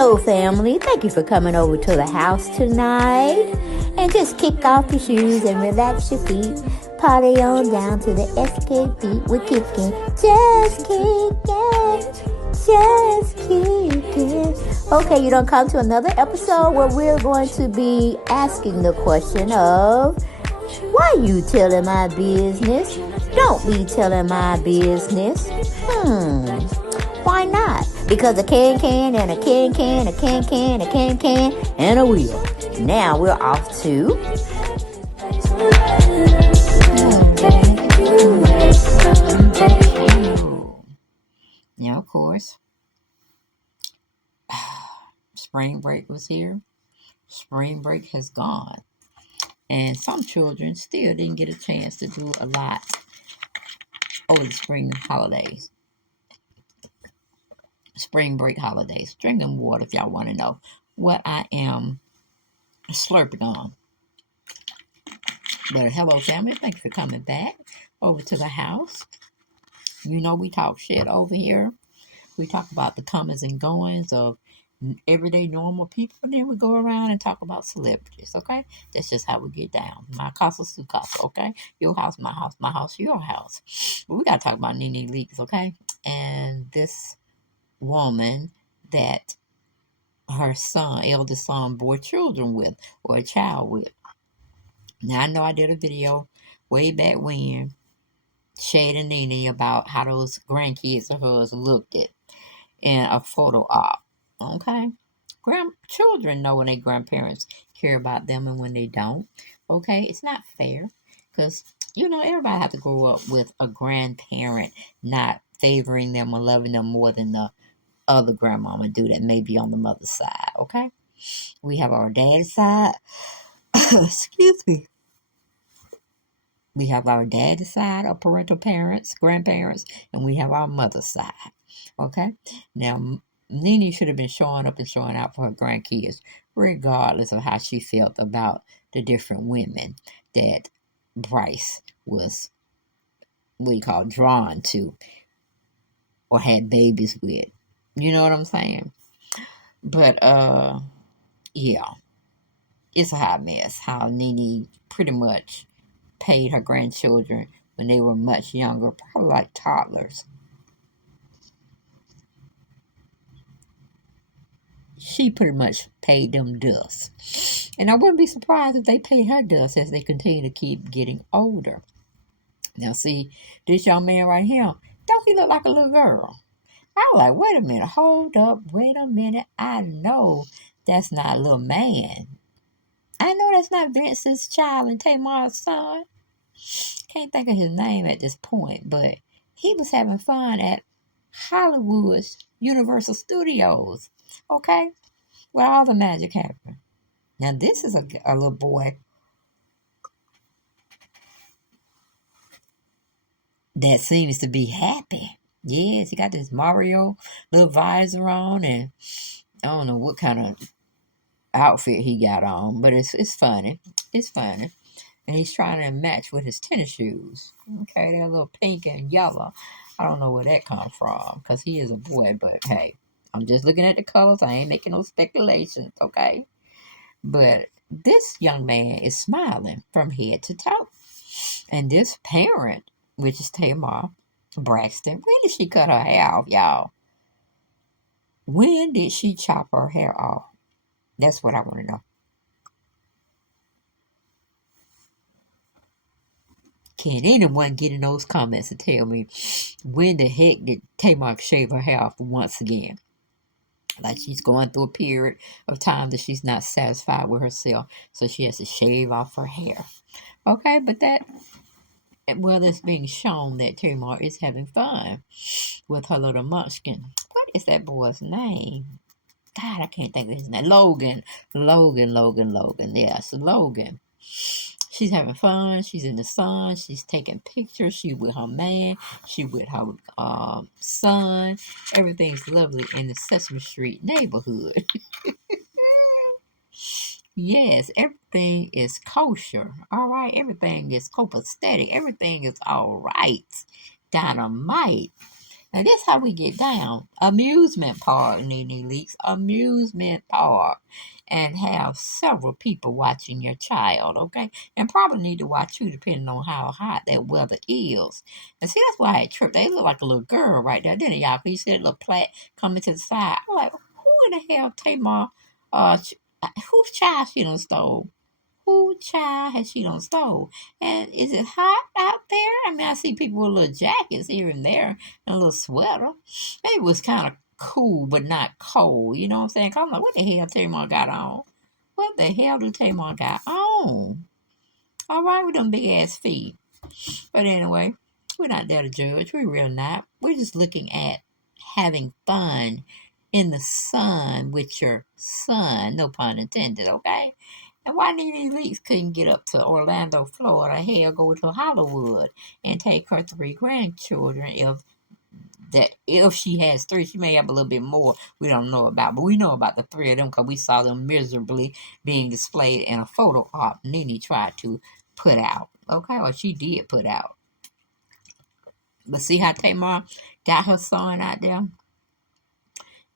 Hello, family. Thank you for coming over to the house tonight. And just kick off your shoes and relax your feet. Party on down to the SK beat. We're kicking. Just kicking. Just kicking. Okay, you don't come to another episode where we're going to be asking the question of, why you telling my business? Don't be telling my business. Why not? Because a can and a can, a can, and a wheel. Now we're off to... Now, of course, spring break was here. Spring break has gone. And some children still didn't get a chance to do a lot over the spring holidays. Spring break holidays. Drinking water if y'all want to know what I am slurping on. But hello, family. Thank you for coming back over to the house. You know we talk shit over here. We talk about the comings and goings of everyday normal people, and then we go around and talk about celebrities, okay? That's just how we get down. My casa, su casa, okay? Your house, my house, your house. But we got to talk about NeneLeakes, okay? And this woman that her son, eldest son, bore children with, or a child with. Now, I know I did a video way back when, shading Nene about how those grandkids of hers looked at in a photo op. Okay? Children know when their grandparents care about them and when they don't. Okay? It's not fair. Because, everybody has to grow up with a grandparent not favoring them or loving them more than the other grandmama do that may be on the mother's side. Okay? We have our dad's side. Excuse me. We have our dad's side of parental parents, grandparents, and we have our mother's side. Okay? Now, Nene should have been showing up and showing out for her grandkids, regardless of how she felt about the different women that Bryce was, drawn to or had babies with. You know what I'm saying? But, yeah. It's a hot mess how Nene pretty much paid her grandchildren when they were much younger, probably like toddlers. She pretty much paid them dust. And I wouldn't be surprised if they paid her dust as they continue to keep getting older. Now, see, this young man right here, don't he look like a little girl? I was like, wait a minute, hold up, wait a minute. I know that's not a little man. I know that's not Vince's child and Tamar's son. Can't think of his name at this point, but he was having fun at Hollywood's Universal Studios, okay? Where all the magic happened. Now, this is a little boy that seems to be happy. Yes, he got this Mario little visor on, and I don't know what kind of outfit he got on, but it's funny. It's funny. And he's trying to match with his tennis shoes. Okay, they're a little pink and yellow. I don't know where that comes from, because he is a boy, but hey, I'm just looking at the colors. I ain't making no speculations, okay? But this young man is smiling from head to toe. And this parent, which is TamarBraxton, when did she cut her hair off, y'all? When did she chop her hair off? That's what I want to know. Can anyone get in those comments and tell me when the heck did Tamar shave her hair off once again? Like she's going through a period of time that she's not satisfied with herself, so she has to shave off her hair. Okay, but it's being shown that Tamar is having fun with her little munchkin. What is that boy's name? God, I can't think of his name. Logan. Yes, Logan. She's having fun. She's in the sun. She's taking pictures. She with her man. She with her son. Everything's lovely in the Sesame Street neighborhood. Yes, everything is kosher. All right, everything is copacetic. Everything is all right. Dynamite. Now this how we get down. Amusement park, NeneLeakes. Amusement park. And have several people watching your child, okay? And probably need to watch you depending on how hot that weather is. And see, that's why I had tripped. They look like a little girl right there, didn't y'all? You see that little plait coming to the side. I'm like, who in the hell Tamar, whose child she done stole? Who child has she done stole? And is it hot out there? I mean, I see people with little jackets here and there and a little sweater. Maybe it was kind of cool, but not cold. You know what I'm saying? 'Cause I'm like, what the hell Tamar got on? What the hell do Tamar got on? All right with them big ass feet. But anyway, we're not there to judge. We're real not. We're just looking at having fun in the sun with your son. No pun intended, okay? And why NeneLeakes couldn't get up to Orlando, Florida, hell, go to Hollywood and take her 3 grandchildren if she has 3, she may have a little bit more we don't know about. But we know about the 3 of them because we saw them miserably being displayed in a photo op Nene tried to put out. Okay, or she did put out. But see how Tamar got her son out there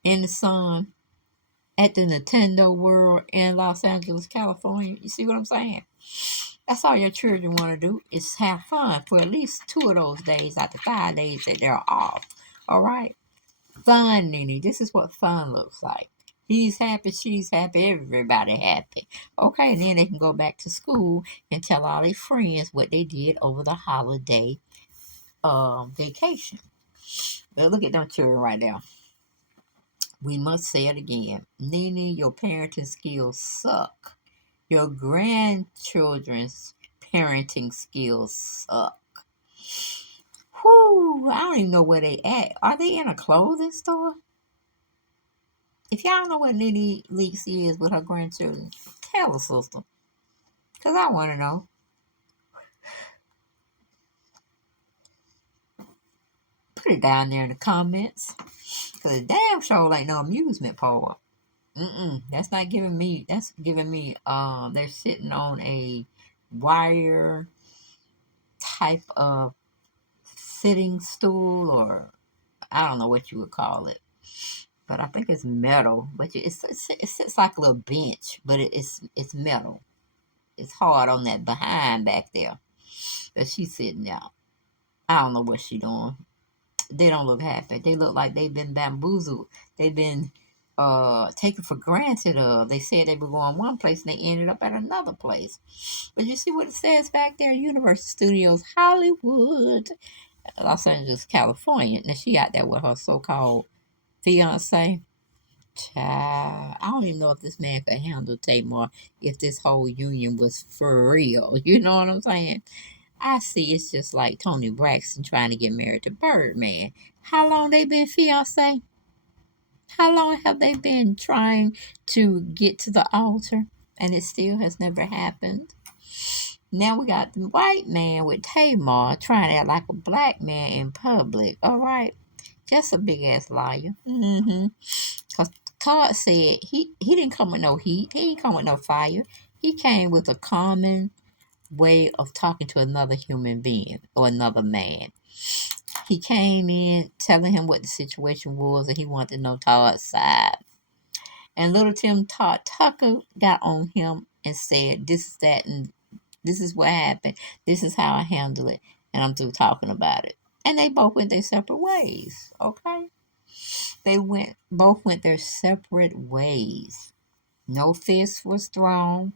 in the sun at the Nintendo World in Los Angeles, California. You see what I'm saying? That's all your children want to do is have fun for at least 2 of those days out the 5 days that they're off. All right? Fun, Nene. This is what fun looks like. He's happy, she's happy, everybody happy. Okay, and then they can go back to school and tell all their friends what they did over the holiday vacation. But look at them children right now. We must say it again. Nene, your parenting skills suck. Your grandchildren's parenting skills suck. Whew, I don't even know where they at. Are they in a clothing store? If y'all know what NeneLeakes is with her grandchildren, tell us, sister. Because I want to know. Put it down there in the comments. Because the damn show ain't no amusement park. That's not giving me, that's giving me, they're sitting on a wire type of sitting stool, or I don't know what you would call it. But I think it's metal. But it sits like a little bench, but it's metal. It's hard on that behind back there. But she's sitting there. I don't know what she's doing. They don't look happy. They look like they've been bamboozled. They've been taken for granted of. They said they were going one place and they ended up at another place. But you see what it says back there? Universal Studios Hollywood, Los Angeles, California. Now she out there with her so-called fiance. Child, I don't even know if this man could handle Tamar if this whole union was for real. You know what I'm saying? I see it's just like TamarBraxton trying to get married to Birdman. How long they been fiance? How long have they been trying to get to the altar and it still has never happened? Now we got the white man with Tamar trying to act like a black man in public. All right. Just a big ass liar. Because Todd said he didn't come with no heat. He didn't come with no fire. He came with a common way of talking to another human being or another man. He came in telling him what the situation was and he wanted to know Todd's side. And little Tim Todd Tucker got on him and said, this is that and this is what happened. This is how I handle it. And I'm through talking about it. And they both went their separate ways. Okay? They both went their separate ways. No fist was thrown.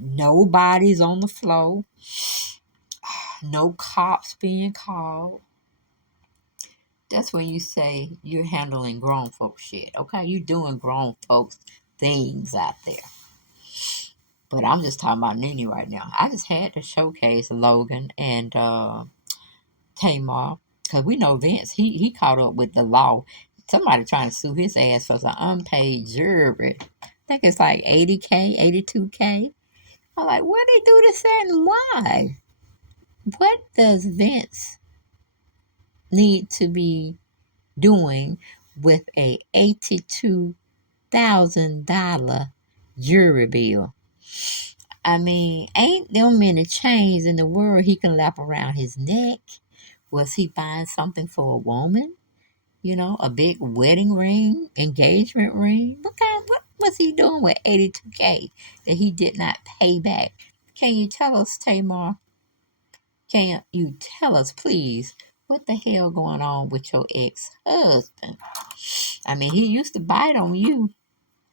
No bodies on the floor. No cops being called. That's when you say you're handling grown folks shit. Okay? You're doing grown folks things out there. But I'm just talking about Nene right now. I just had to showcase Logan and Tamar. Because we know Vince, he caught up with the law. Somebody trying to sue his ass for some unpaid jury. I think it's like 80K, 82K. I'm like, where they do this at and why? What does Vince need to be doing with a $82,000 jury bill? I mean, ain't there many chains in the world he can lap around his neck? Was he buying something for a woman? You know, a big wedding ring, engagement ring. What was he doing with 82K that he did not pay back? Can you tell us, Tamar? Can you tell us, please, what the hell going on with your ex-husband? I mean, he used to bite on you,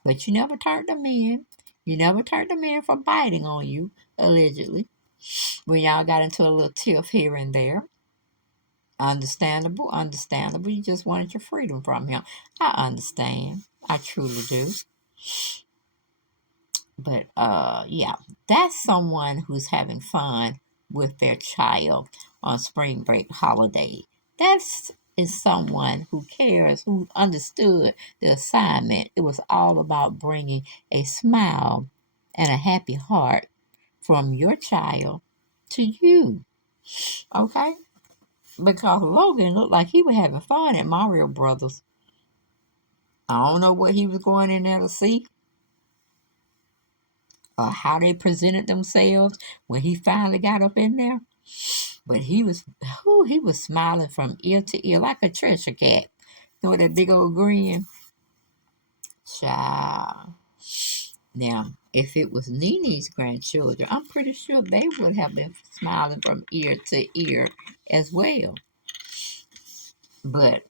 but you never turned him in. You never turned him in for biting on you, allegedly. When y'all got into a little tiff here and there. Understandable, understandable. You just wanted your freedom from him. I understand. I truly do. But yeah, that's someone who's having fun with their child on spring break holiday. That's is someone who cares, who understood the assignment. It was all about bringing a smile and a happy heart from your child to you. Okay? Because Logan looked like he was having fun at Mario Brothers. I don't know what he was going in there to see or how they presented themselves when he finally got up in there. But he was smiling from ear to ear like a treasure cat. You know, with that big old grin. Child. Now, if it was Nene's grandchildren, I'm pretty sure they would have been smiling from ear to ear as well. But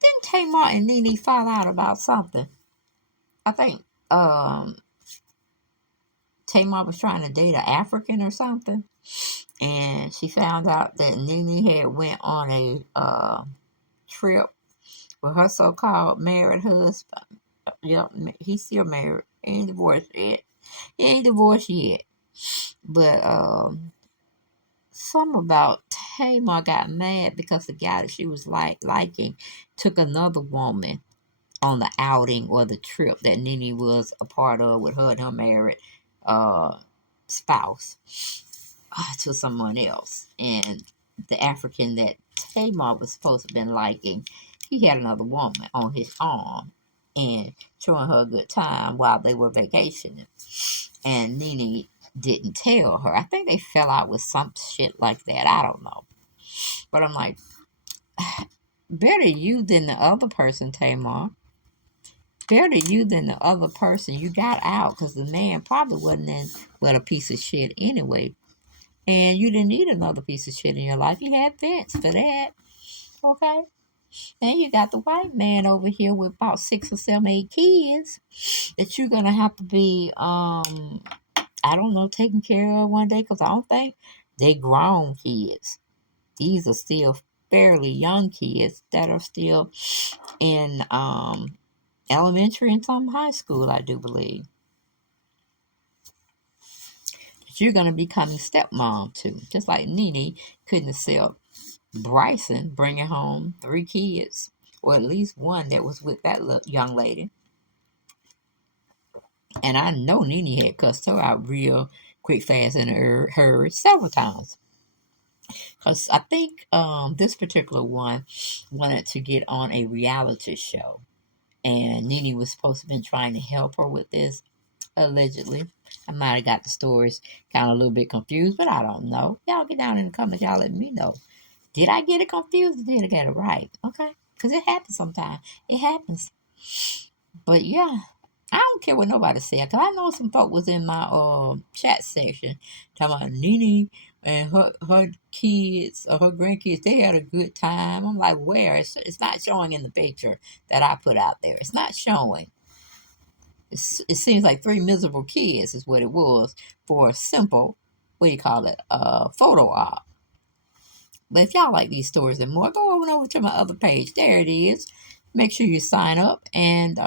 didn't Tamar and Nene fall out about something? I think Tamar was trying to date an African or something, and she found out that Nene had went on a trip with her so-called married husband. Yep, he's still married. He ain't divorced yet. He ain't divorced yet. But something about Tamar got mad because the guy that she was liking took another woman on the outing or the trip that Nene was a part of with her and her married spouse to someone else. And the African that Tamar was supposed to have been liking, he had another woman on his arm and showing her a good time while they were vacationing. And Nene didn't tell her. I think they fell out with some shit like that. I don't know. But I'm like, better you than the other person, Tamar. Better you than the other person. You got out because the man probably wasn't in but a piece of shit anyway. And you didn't need another piece of shit in your life. You had Vince for that. Okay? And you got the white man over here with about 6 or 7, 8 kids that you're going to have to be, I don't know, taken care of one day because I don't think they grown kids. These are still fairly young kids that are still in elementary and some high school, I do believe. That you're going to be becoming stepmom to. Just like Nene couldn't accept Bryson bringing home 3 kids. Or at least one that was with that young lady. And I know Nene had cussed her out real quick, fast, and hurry several times. Because I think this particular one wanted to get on a reality show. And Nene was supposed to have been trying to help her with this, allegedly. I might have got the stories kind of a little bit confused, but I don't know. Y'all get down in the comments. Y'all let me know. Did I get it confused or did I get it right? Okay? Because it happens sometimes. It happens. But yeah, I don't care what nobody said. Because I know some folk was in my chat section talking about Nene and her kids or her grandkids. They had a good time. I'm like, where? It's not showing in the picture that I put out there. It's not showing. It seems like 3 miserable kids is what it was for a simple, what do you call it, photo op. But if y'all like these stories and more, go over to my other page. There it is. Make sure you sign up and